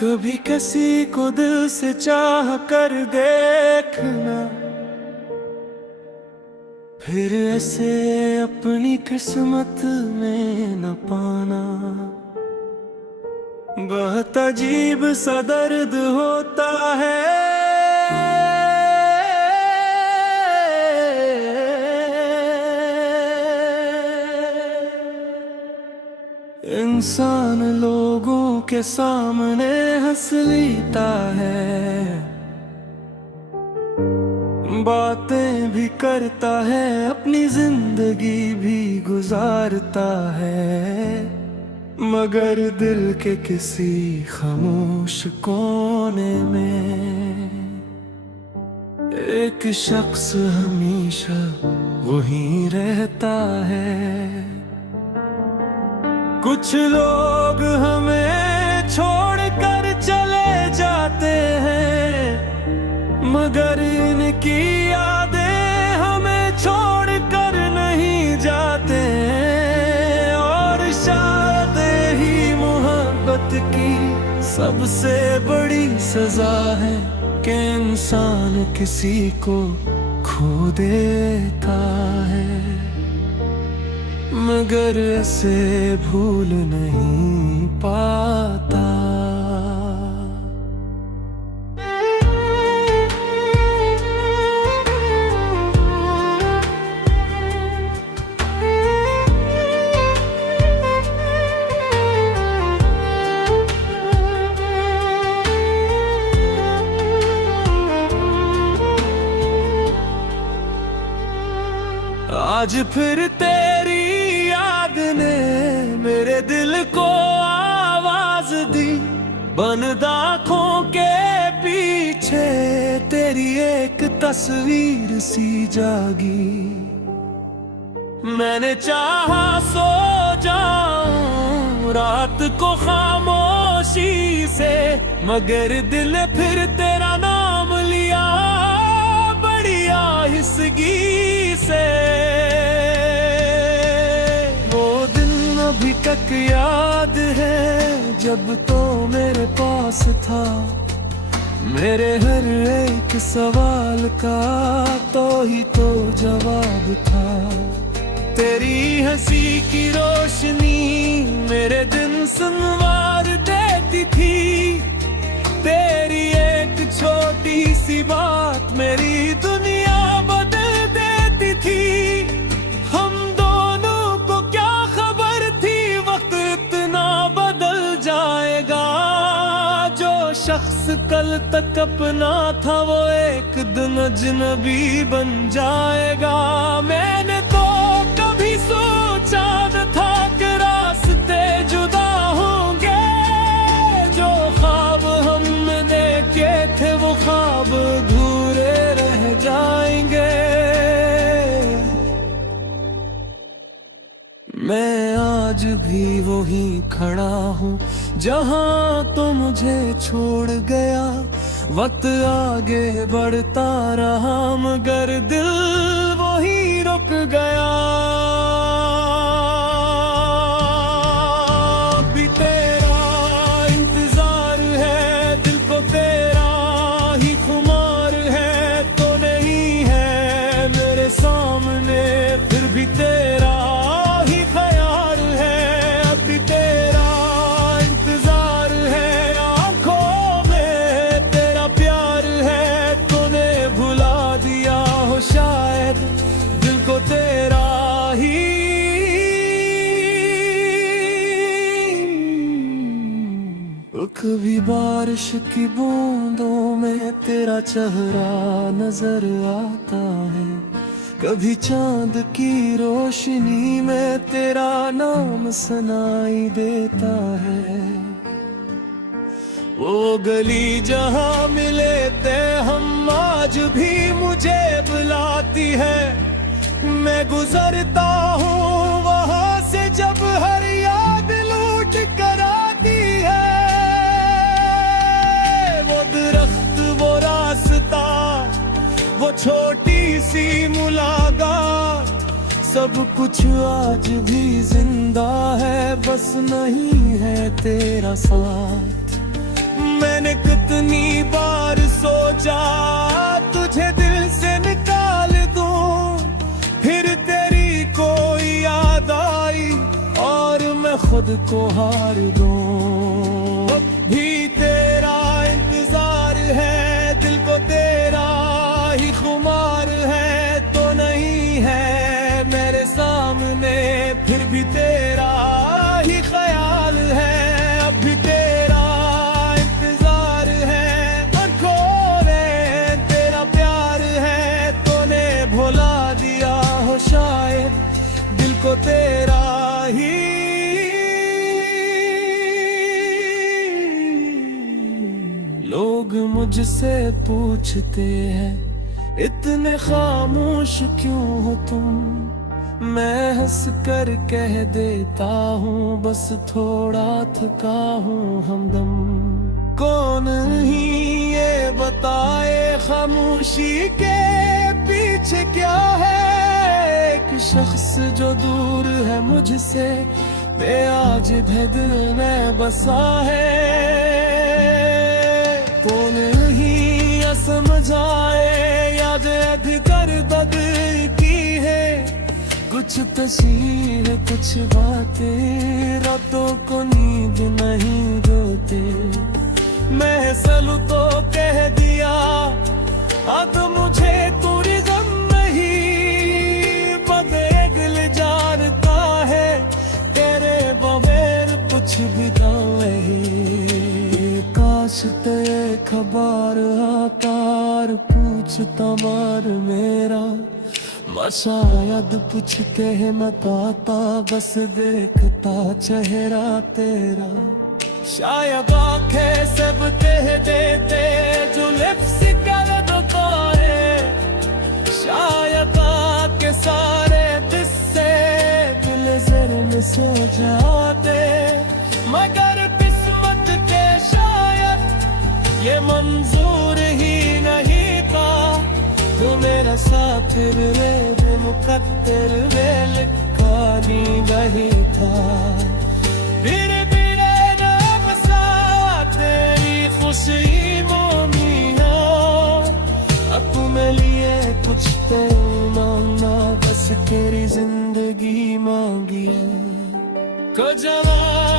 कभी किसी को दिल से चाह कर देखना, फिर ऐसे अपनी किस्मत में न पाना। बहुत अजीब सा दर्द होता है इंसान लोगों के सामने हंस लेता है, बातें भी करता है, अपनी जिंदगी भी गुजारता है, मगर दिल के किसी खामोश कोने में एक शख्स हमेशा वहीं रहता है। कुछ लोग हमें छोड़कर चले जाते हैं, मगर इनकी यादें हमें छोड़कर नहीं जाते। और शायद ही मोहब्बत की सबसे बड़ी सजा है कि इंसान किसी को खो देता है, मगर ऐसे भूल नहीं पाता। आज फिर तेरी याद ने मेरे दिल को आवाज दी, बंद आँखों के पीछे तेरी एक तस्वीर सी जागी। मैंने चाहा सो जाऊं रात को खामोशी से, मगर दिल ने फिर तेरा नाम लिया बड़ी आहिस्तगी से। अभी तक याद है जब तो मेरे पास था, मेरे हर एक सवाल का तो ही तो जवाब था। तेरी हंसी की रोशनी मेरे दिन संवार देती थी, तेरी एक छोटी सी बात मेरी दुनिया बदल देती थी। हम शख्स कल तक अपना था वो एक दिन अजनबी बन जाएगा। मैंने तो कभी सोचा न था कि रास्ते जुदा होंगे, जो ख्वाब हमने देखे थे वो ख्वाब अधूरे रह जाएंगे। मैं आज भी वहीं खड़ा हूँ जहाँ तो मुझे छोड़ गया, वक्त आगे बढ़ता रहा मगर दिल वहीं रुक गया। अभी तेरा इंतजार है, दिल को तेरा ही खुमार है, तो नहीं है मेरे सामने फिर भी तेरा तेरा ही। कभी बारिश की बूंदों में तेरा चेहरा नजर आता है, कभी चांद की रोशनी में तेरा नाम सुनाई देता है। वो गली जहाँ मिले थे हम आज भी मुझे बुलाती है, मैं गुजरता हूँ वहाँ से जब हर याद लूट कर आती है। वो दरख्त, वो रास्ता, वो छोटी सी मुलाकात, सब कुछ आज भी जिंदा है, बस नहीं है तेरा साथ। खुद को हार दूं। अब भी तेरा इंतजार है, दिल को तेरा ही खुमार है, तो नहीं है मेरे सामने फिर भी तेरा ही ख्याल है। अब भी तेरा इंतजार है, आंखों में तेरा प्यार है, तूने भुला दिया हो शायद दिल को तेरा ही। लोग मुझसे पूछते हैं इतने खामोश क्यों हो तुम, मैं हंस कर कह देता हूँ बस थोड़ा थका हूँ हमदम। कौन ही ये बताए खामोशी के पीछे क्या है, एक शख्स जो दूर है मुझसे मैं आज भेद में बसा है। कौन ही समझाए याद अधिकार बद की है, कुछ तस्वीर कुछ बातें रातों को नींद नहीं रोते। मैं सलू तो कह दिया अब मुझे तूरी गम नहीं, बदल जानता है तेरे बगैर कुछ भी नहीं। काश तेरे खबर आकार पूछता मार मेरा, शायद कुछ कह न पाता बस देखता चेहरा तेरा। शायद आंखें सब कह देते जो लिप्स कर बताए, शायद के सारे किस्से दिल ज़र में सो जाते, मगर किस्मत के शायद ये मंजूर ही नहीं था। तू मेरा साफिर रे मुकद्दर वे लिखा नहीं वही था। फिर भी नाम सा तेरी खुशी मोमिया, अपने लिए कुछ तो मांगना बस तेरी जिंदगी मांगी है। को जवाब